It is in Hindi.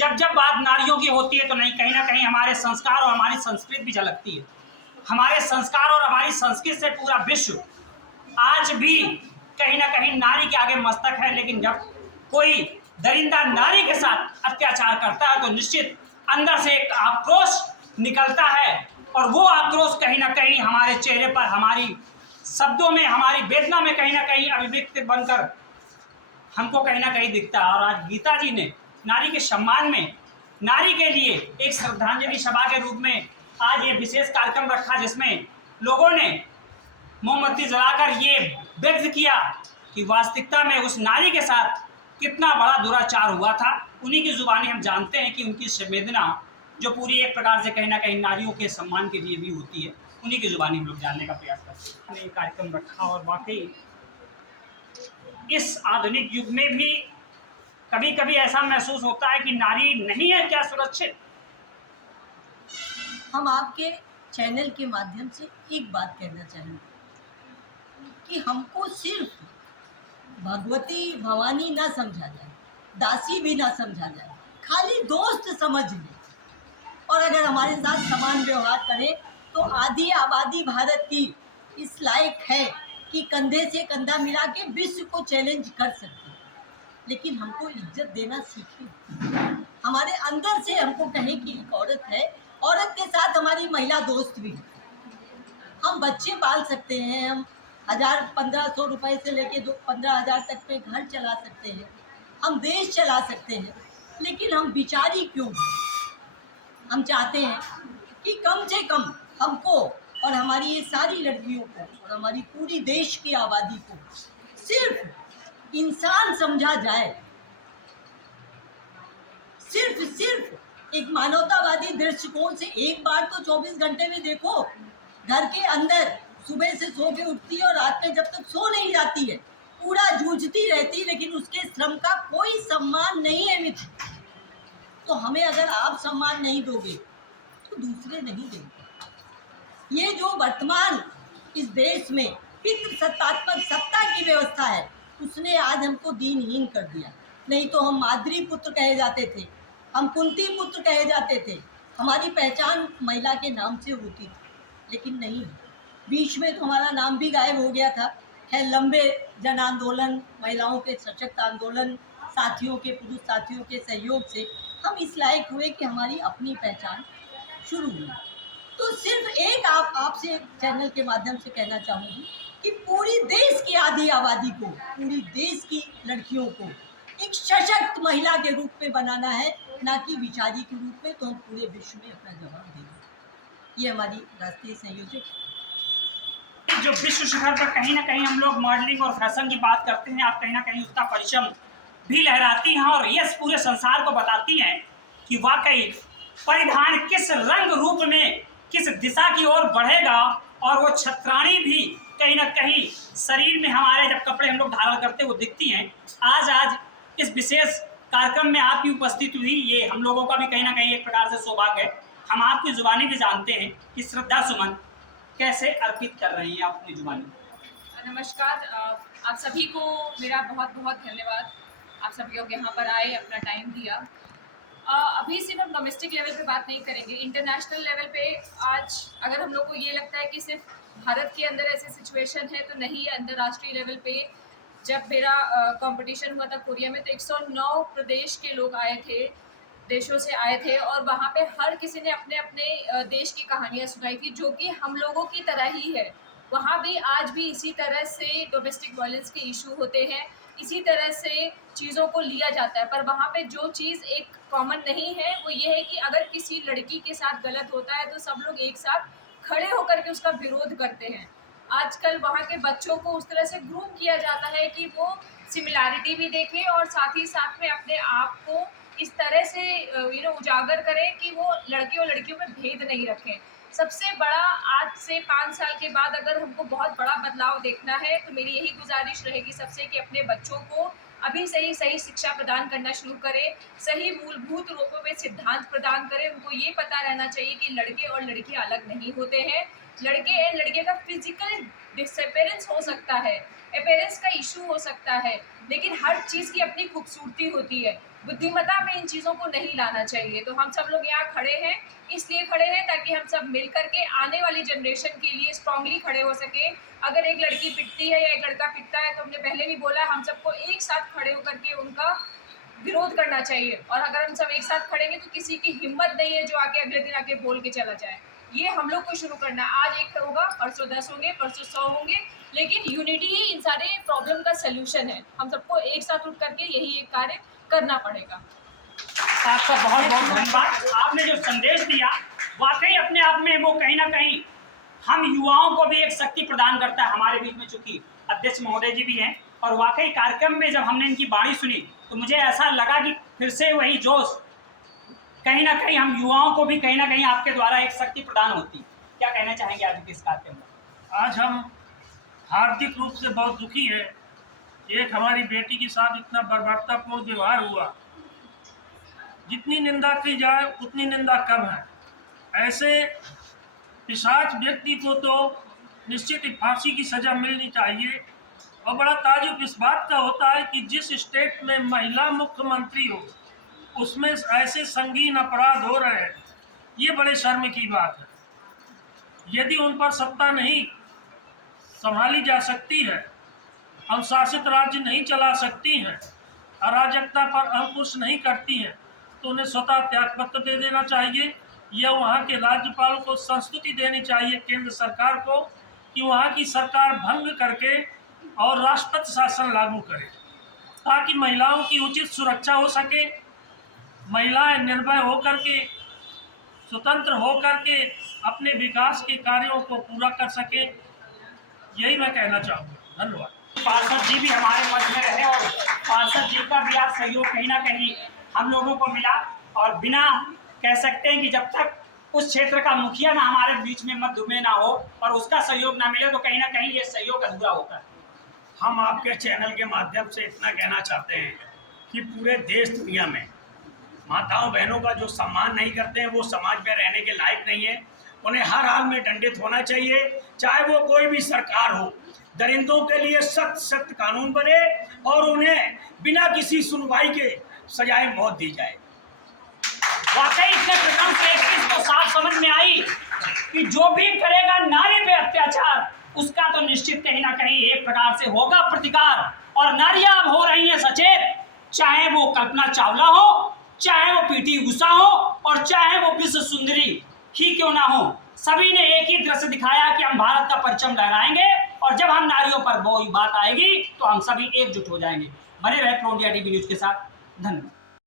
जब जब बात नारियों की होती है तो नहीं कहीं ना कहीं हमारे संस्कार और हमारी संस्कृति भी झलकती है। हमारे संस्कार और हमारी संस्कृति से पूरा विश्व आज भी कहीं ना कहीं नारी के आगे मस्तक है। लेकिन जब कोई दरिंदा नारी के साथ अत्याचार करता है तो निश्चित अंदर से एक आक्रोश निकलता है, और वो आक्रोश कहीं ना कहीं हमारे चेहरे पर, हमारी शब्दों में, हमारी वेदना में कहीं ना कहीं अभिव्यक्त बनकर हमको कहीं ना कहीं दिखता है। और आज गीता जी ने नारी के सम्मान में, नारी के लिए एक श्रद्धांजलि सभा के रूप में आज ये विशेष कार्यक्रम रखा, जिसमें लोगों ने मोमबत्ती जलाकर ये व्यक्त किया कि वास्तविकता में उस नारी के साथ कितना बड़ा दुराचार हुआ था। उन्हीं की जुबानी हम जानते हैं कि उनकी संवेदना जो पूरी एक प्रकार से कहीं ना कहीं नारियों के सम्मान के लिए भी होती है, उन्हीं की जुबानी हम लोग जानने का प्रयास करते हैं। हमने ये कार्यक्रम रखा और वाकई इस आधुनिक युग में भी कभी कभी ऐसा महसूस होता है कि नारी नहीं है क्या सुरक्षित। हम आपके चैनल के माध्यम से एक बात कहना चाहेंगे कि हमको सिर्फ भगवती भवानी ना समझा जाए, दासी भी ना समझा जाए, खाली दोस्त समझ लें। और अगर हमारे साथ समान व्यवहार करें तो आधी आबादी भारत की इस लायक है कि कंधे से कंधा मिला के विश्व को चैलेंज कर सकते हैं। लेकिन हमको इज्जत देना सीखें। हमारे अंदर से हमको कहें कि एक औरत है, औरत के साथ हमारी महिला दोस्त भी है। हम बच्चे पाल सकते हैं, हम 1000-1500 रुपए से लेके 15,000 तक पे घर चला सकते हैं, हम देश चला सकते हैं। लेकिन हम बिचारी क्यों हैं? हम चाहते हैं कि कम से कम हमको और हमारी ये सारी लड़कियों को और हमारी पूरी देश की आबादी को सिर्फ इंसान समझा जाए। सिर्फ एक मानवतावादी दृष्टिकोण से एक बार तो 24 घंटे में देखो, घर के अंदर सुबह से सो के उठती है और रात में जब तक सो नहीं जाती है पूरा जूझती रहती, लेकिन उसके श्रम का कोई सम्मान नहीं है मित्र। तो हमें अगर आप सम्मान नहीं दोगे तो दूसरे नहीं देंगे। ये जो वर्तमान इस देश में पितृसत्तात्मक सत्ता की व्यवस्था है उसने आज हमको दीनहीन कर दिया। नहीं तो हम माद्री पुत्र कहे जाते थे, हम कुंती पुत्र कहे जाते थे, हमारी पहचान महिला के नाम से होती थी। लेकिन नहीं, बीच में तो हमारा नाम भी गायब हो गया था। खैर, लंबे जन आंदोलन, महिलाओं के सशक्त आंदोलन, साथियों के, पुरुष साथियों के सहयोग से हम इस लायक हुए कि हमारी अपनी पहचान शुरू हुई। तो सिर्फ एक आपसे चैनल के माध्यम से कहना चाहूँगी कि पूरी देश की आधी आबादी को, पूरी देश की लड़कियों को एक सशक्त महिला के रूप में बनाना है, ना कि बिचारी के रूप में। तो हम पूरे विश्व में अपना जवाब देंगे। ये हमारी राष्ट्रीय संयोजक जो विश्व शिखर पर कहीं ना कहीं हम लोग मॉडलिंग और फैशन की बात करते हैं, आप कहीं ना कहीं उसका परिचय भी लहराती हैं और यस पूरे संसार को बताती हैं कि वाकई परिधान किस रंग रूप में किस दिशा की ओर बढ़ेगा। और वो छत्राणी भी कहीं ना कहीं शरीर में हमारे जब कपड़े हम लोग धारण करते वो दिखती हैं। आज इस विशेष कार्यक्रम में आपकी उपस्थित हुई, ये हम लोगों का भी कहीं ना कहीं एक प्रकार से सौभाग्य है। हम आपकी जुबानी भी जानते हैं कि श्रद्धा सुमन कैसे अर्पित कर रही हैं आप अपनी जुबानी। नमस्कार, आप सभी को मेरा बहुत बहुत धन्यवाद। आप सभी लोग यहाँ पर आए, अपना टाइम दिया। अभी सिर्फ हम डोमेस्टिक लेवल पे बात नहीं करेंगे, इंटरनेशनल लेवल पे आज अगर हम लोग को ये लगता है कि सिर्फ भारत के अंदर ऐसी सिचुएशन है तो नहीं, अंतर्राष्ट्रीय लेवल पे जब मेरा कंपटीशन हुआ था कोरिया में तो 109 प्रदेश के लोग आए थे, देशों से आए थे, और वहाँ पे हर किसी ने अपने अपने देश की कहानियाँ सुनाई थी जो कि हम लोगों की तरह ही है। वहाँ भी आज भी इसी तरह से डोमेस्टिक वायलेंस के इशू होते हैं, इसी तरह से चीज़ों को लिया जाता है। पर वहाँ पे जो चीज़ एक कॉमन नहीं है वो ये है कि अगर किसी लड़की के साथ गलत होता है तो सब लोग एक साथ खड़े होकर के उसका विरोध करते हैं। आजकल वहाँ के बच्चों को उस तरह से ग्रूम किया जाता है कि वो सिमिलैरिटी भी देखें और साथ ही साथ में अपने आप को इस तरह से उजागर करें कि वो लड़के और लड़कियों में भेद नहीं रखें। सबसे बड़ा, आज से 5 साल के बाद अगर हमको बहुत बड़ा बदलाव देखना है तो मेरी यही गुजारिश रहेगी सबसे कि अपने बच्चों को अभी से ही सही शिक्षा प्रदान करना शुरू करें, सही मूलभूत रूपों में सिद्धांत प्रदान करें। उनको ये पता रहना चाहिए कि लड़के और लड़कियां अलग नहीं होते हैं। लड़के एंड लड़के का फिजिकल डिसअपेरेंस हो सकता है, अपेरेंस का इशू हो सकता है, लेकिन हर चीज़ की अपनी खूबसूरती होती है। बुद्धिमत्ता में इन चीज़ों को नहीं लाना चाहिए। तो हम सब लोग यहाँ खड़े हैं, इसलिए खड़े हैं ताकि हम सब मिल करके आने वाली जनरेशन के लिए स्ट्रांगली खड़े हो सके। अगर एक लड़की पिटती है या एक लड़का पिटता है तो हमने पहले भी बोला, हम सबको एक साथ खड़े होकर के उनका विरोध करना चाहिए। और अगर हम सब एक साथ खड़ेंगे तो किसी की हिम्मत नहीं है जो आके अगले दिन आके बोल के चला जाए। ये हम लोग को शुरू करना है। आज एक होगा, परसों 10 होंगे, परसों 100 होंगे, लेकिन यूनिटी ही इन सारे प्रॉब्लम का सलूशन है। हम सबको एक साथ उठ करके यही एक कार्य करना पड़ेगा। आपका बहुत बहुत धन्यवाद। आपने जो संदेश दिया वाकई अपने आप में वो कहीं ना कहीं हम युवाओं को भी एक शक्ति प्रदान करता है। हमारे बीच में चूंकि अध्यक्ष महोदय जी भी हैं, और वाकई कार्यक्रम में जब हमने इनकी बाणी सुनी तो मुझे ऐसा लगा कि फिर से वही जोश, कहीं ना कहीं हम युवाओं को भी कहीं ना कहीं आपके द्वारा एक शक्ति प्रदान होती। क्या कहना चाहेंगे आज के इस कार्यक्रम में? आज हम हार्दिक रूप से बहुत दुखी है। एक हमारी बेटी के साथ इतना बर्बरतापूर्ण व्यवहार हुआ, जितनी निंदा की जाए उतनी निंदा कम है। ऐसे पिशाच व्यक्ति को तो निश्चित ही फांसी की सजा मिलनी चाहिए। और बड़ा ताज्जुब इस बात का होता है कि जिस स्टेट में महिला मुख्यमंत्री हो उसमें ऐसे संगीन अपराध हो रहे हैं, ये बड़े शर्म की बात है। यदि उन पर सत्ता नहीं संभाली जा सकती है, अनुशासित राज्य नहीं चला सकती हैं, अराजकता पर अंकुश नहीं करती हैं, तो उन्हें स्वतः त्यागपत्र दे देना चाहिए या वहाँ के राज्यपाल को संस्तुति देनी चाहिए केंद्र सरकार को कि वहाँ की सरकार भंग करके और राष्ट्रपति शासन लागू करे, ताकि महिलाओं की उचित सुरक्षा हो सके, महिलाएं निर्भय होकर के, स्वतंत्र होकर के अपने विकास के कार्यों को पूरा कर सके। यही मैं कहना चाहूँगा। धन्यवाद। पार्षद जी भी हमारे मध्य में रहे और पार्षद जी का भी आज सहयोग कहीं ना कहीं हम लोगों को मिला, और बिना कह सकते हैं कि जब तक उस क्षेत्र का मुखिया ना हमारे बीच में मध्य में ना हो और उसका सहयोग ना मिले तो कहीं ना कहीं ये सहयोग अधूरा होता है। हम आपके चैनल के माध्यम से इतना कहना चाहते हैं कि पूरे देश दुनिया में माताओं बहनों का जो सम्मान नहीं करते हैं वो समाज में रहने के लायक नहीं है। उन्हें हर हाल में दंडित होना चाहिए, चाहे वो कोई भी सरकार हो। दरिंदों के लिए सख्त सख्त कानून बने और उन्हें बिना किसी सुनवाई के सजाए मौत दी जाए। वाकई इसने प्रकरण 33 को साफ समझ में आई कि जो भी करेगा नारी पे अत्याचार उसका तो निश्चित कहीं ना कहीं एक प्रकार से होगा प्रतिकार। और नारियां अब हो रही हैं सचेत, चाहे वो कल्पना चावला हो, चाहे वो पीटी उषा हो और चाहे वो विश्व सुंदरी ही क्यों ना हो, सभी ने एक ही दृश्य दिखाया कि हम भारत का परचम लहराएंगे और जब हम नारियों पर वो बात आएगी तो हम सभी एकजुट हो जाएंगे। बने रहे प्रो इंडिया टीवी न्यूज के साथ। धन्यवाद।